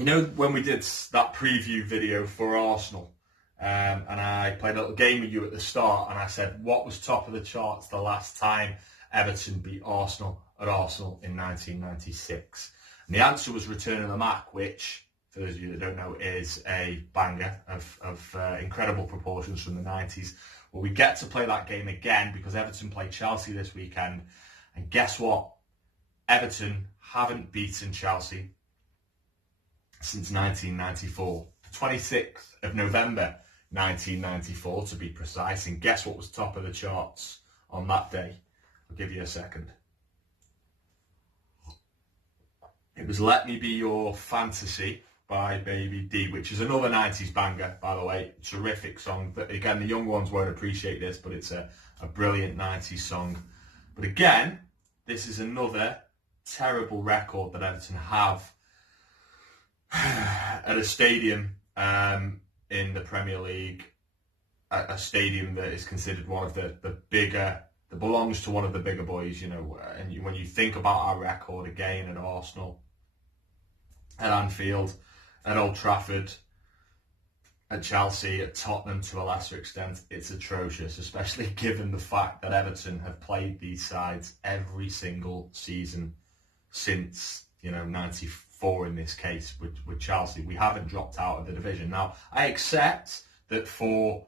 You know, when we did that preview video for Arsenal, and I played a little game with you at the start, and I said, what was top of the charts the last time Everton beat Arsenal at Arsenal in 1996? And the answer was Return of the Mac, which, for those of you that don't know, is a banger of incredible proportions from the 90s. Well, we get to play that game again because Everton play Chelsea this weekend. And guess what? Everton haven't beaten Chelsea since 1994. The 26th of November 1994 to be precise. And guess what was top of the charts on that day? I'll give you a second. It was Let Me Be Your Fantasy by Baby D, which is another 90s banger, by the way. Terrific song. But again, the young ones won't appreciate this, but it's a brilliant 90s song. But again, this is another terrible record that Everton have at a stadium in the Premier League, a stadium that is considered one of the bigger, that belongs to one of the bigger boys, you know. And when you think about our record again at Arsenal, at Anfield, at Old Trafford, at Chelsea, at Tottenham to a lesser extent, it's atrocious, especially given the fact that Everton have played these sides every single season since, 94 in this case with Chelsea. We haven't dropped out of the division. Now, I accept that for,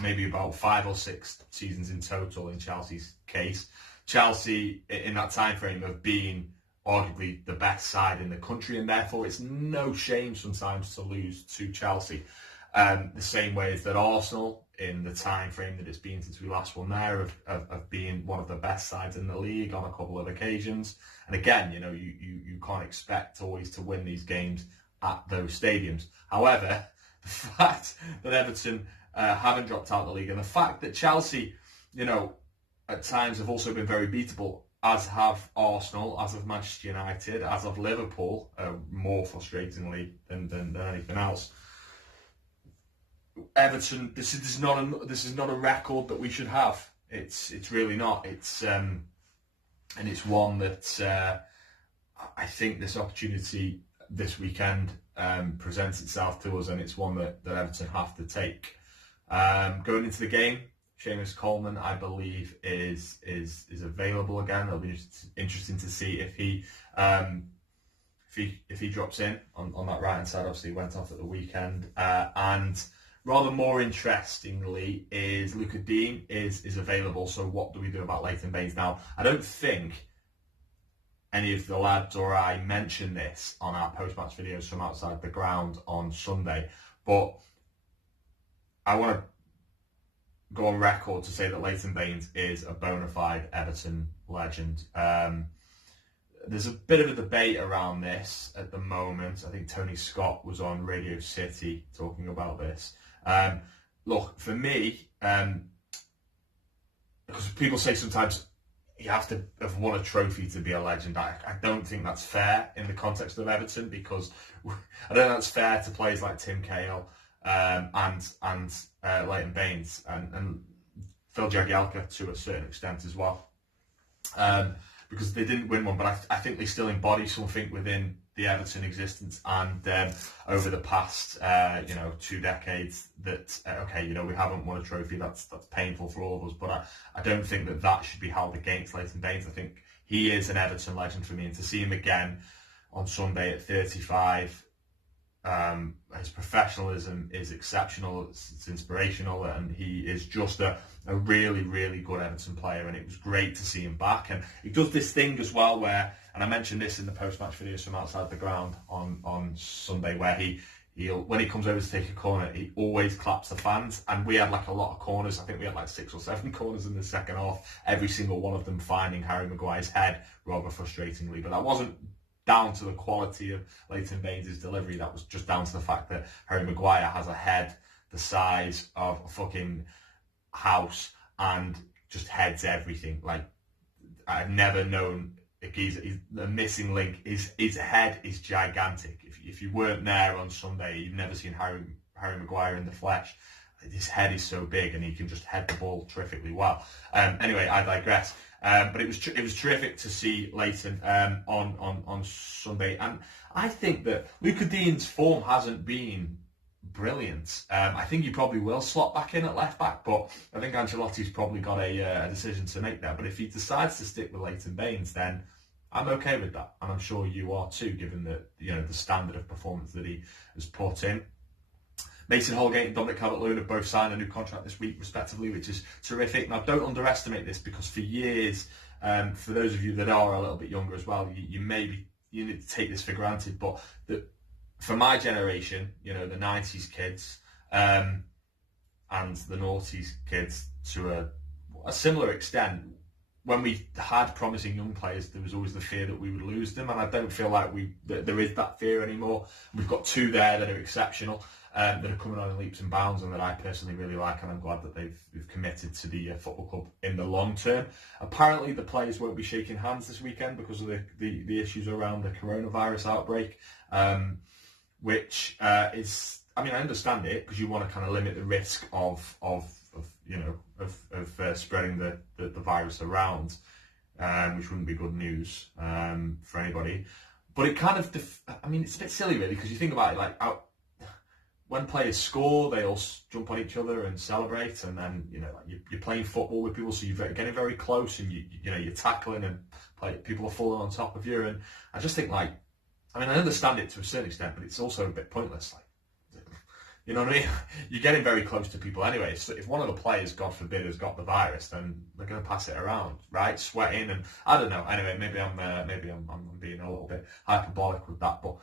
maybe about 5 or 6 seasons in total in Chelsea's case, Chelsea in that time frame have been arguably the best side in the country, and therefore it's no shame sometimes to lose to Chelsea. The same way as that Arsenal, in the time frame that it's been since we last won there, of being one of the best sides in the league on a couple of occasions. And again, you can't expect always to win these games at those stadiums. However, the fact that Everton haven't dropped out of the league, and the fact that Chelsea, at times have also been very beatable, as have Arsenal, as have Manchester United, as have Liverpool, more frustratingly than anything else. Everton, this is not a record that we should have. It's really not. It's and it's one that I think this opportunity this weekend presents itself to us, and it's one that Everton have to take. Going into the game, Seamus Coleman, I believe, is available again. It'll be interesting to see if he drops in on that right hand side. Obviously, he went off at the weekend, and rather more interestingly is Digne is available. So what do we do about Leighton Baines now? I don't think any of the lads or I mentioned this on our post-match videos from outside the ground on Sunday, but I want to go on record to say that Leighton Baines is a bona fide Everton legend. There's a bit of a debate around this at the moment. I think Tony Scott was on Radio City talking about this. Look, for me, because people say sometimes you have to have won a trophy to be a legend. I don't think that's fair in the context of Everton, because I don't think that's fair to players like Tim Cahill and Leighton Baines and Phil Jagielka to a certain extent as well, because they didn't win one, but I think they still embody something within the Everton existence, and over the past 2 decades that we haven't won a trophy. That's painful for all of us, but I don't think that should be held against Leighton Baines. I think he is an Everton legend for me, and to see him again on Sunday at 35, his professionalism is exceptional, it's inspirational, and he is just a really, really good Everton player, and it was great to see him back. And he does this thing as well where, and I mentioned this in the post-match videos from outside the ground on Sunday, where he'll when he comes over to take a corner, he always claps the fans, and we had a lot of corners. I think we had 6 or 7 corners in the second half, every single one of them finding Harry Maguire's head rather frustratingly, but that wasn't down to the quality of Leighton Baines' delivery. That was just down to the fact that Harry Maguire has a head the size of a fucking house and just heads everything. I've never known he's the missing link. His head is gigantic. If you weren't there on Sunday, you've never seen Harry Maguire in the flesh. His head is so big, and he can just head the ball terrifically well. Anyway, I digress. But it was terrific to see Leighton on Sunday, and I think that Luca Digne's form hasn't been brilliant. I think he probably will slot back in at left back, but I think Ancelotti's probably got a decision to make there. But if he decides to stick with Leighton Baines, then I'm okay with that, and I'm sure you are too, given the standard of performance that he has put in. Mason Holgate and Dominic Calvert-Lewin have both signed a new contract this week, respectively, which is terrific. Now, don't underestimate this, because for years, for those of you that are a little bit younger as well, you need to take this for granted, but for my generation, the 90s kids and the noughties kids, to a similar extent, when we had promising young players, there was always the fear that we would lose them, and I don't feel like there is that fear anymore. We've got two there that are exceptional, that are coming on in leaps and bounds, and that I personally really like, and I'm glad that they've committed to the football club in the long term. Apparently, the players won't be shaking hands this weekend because of the issues around the coronavirus outbreak, which is, I understand it, because you want to kind of limit the risk of spreading the virus around, which wouldn't be good news for anybody. But it kind of, it's a bit silly really, because you think about it, when players score, they all jump on each other and celebrate, and then you're playing football with people, so you're getting very close, and you're tackling, and people are falling on top of you, and I just think I understand it to a certain extent, but it's also a bit pointless. You know what I mean? You're getting very close to people anyway. So if one of the players, God forbid, has got the virus, then they're going to pass it around, right? Sweating, and I don't know. Anyway, maybe I'm being a little bit hyperbolic with that. But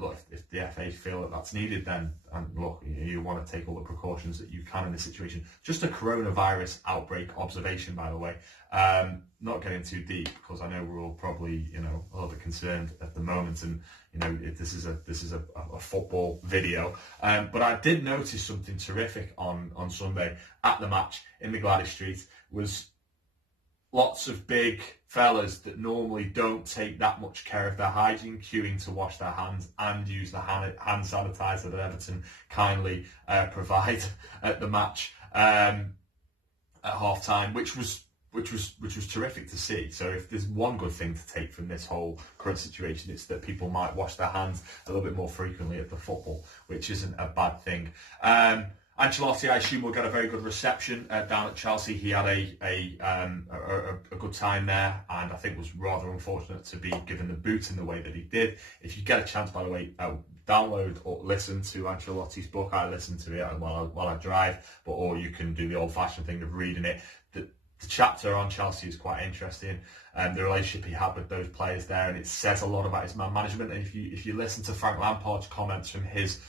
look, if the FA feel that that's needed, then look, you want to take all the precautions that you can in this situation. Just a coronavirus outbreak observation, by the way. Not getting too deep, because I know we're all probably a little bit concerned at the moment, and this is a football video, but I did notice something terrific on Sunday at the match in the Gladys Street. Was lots of big fellas that normally don't take that much care of their hygiene queuing to wash their hands and use the hand sanitizer that Everton kindly provide at the match at half time, which was terrific to see. So if there's one good thing to take from this whole current situation, it's that people might wash their hands a little bit more frequently at the football, which isn't a bad thing. Ancelotti, I assume, will get a very good reception down at Chelsea. He had a good time there, and I think was rather unfortunate to be given the boot in the way that he did. If you get a chance, by the way, download or listen to Ancelotti's book. I listen to it while I drive, or you can do the old-fashioned thing of reading it. The chapter on Chelsea is quite interesting, the relationship he had with those players there, and it says a lot about his man management. And if you listen to Frank Lampard's comments from his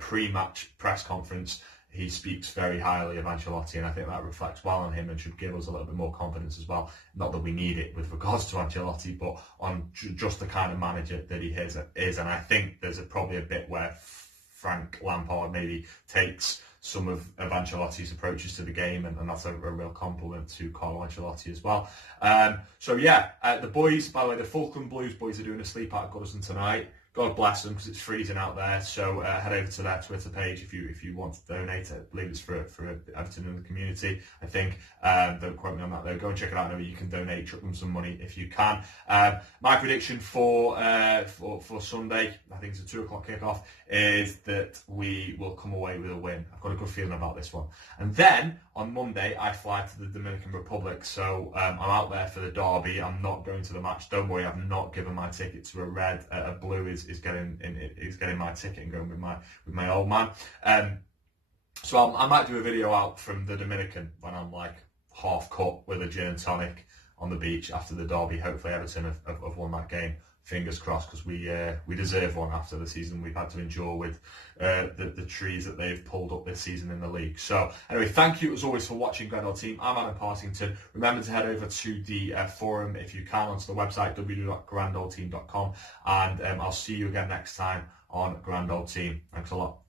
pre-match press conference, he speaks very highly of Ancelotti, and I think that reflects well on him and should give us a little bit more confidence as well. Not that we need it with regards to Ancelotti, but on just the kind of manager that he is. And I think there's probably a bit where Frank Lampard maybe takes some of Ancelotti's approaches to the game, and that's a real compliment to Carlo Ancelotti as well. The boys, by the way, the Falkland Blues boys are doing a sleep out at Goodison tonight. God bless them, because it's freezing out there. So head over to their Twitter page if you want to donate. I believe it's for Everton in the community, I think. Don't quote me on that though. Go and check it out. I know you can donate. Chuck them some money if you can. My prediction for Sunday, I think it's a 2:00 kickoff, is that we will come away with a win. I've got a good feeling about this one. And then on Monday, I fly to the Dominican Republic. So I'm out there for the derby. I'm not going to the match. Don't worry, I've not given my ticket to a red. A blue is getting my ticket and going with my old man. So I might do a video out from the Dominican when I'm half cut with a gin and tonic on the beach after the derby. Hopefully Everton have won that game. Fingers crossed, because we deserve one after the season we've had to endure with the trees that they've pulled up this season in the league. So anyway, thank you as always for watching GrandOldTeam. I'm Adam Partington. Remember to head over to the forum if you can, onto the website www.grandoldteam.com, and I'll see you again next time on GrandOldTeam. Thanks a lot.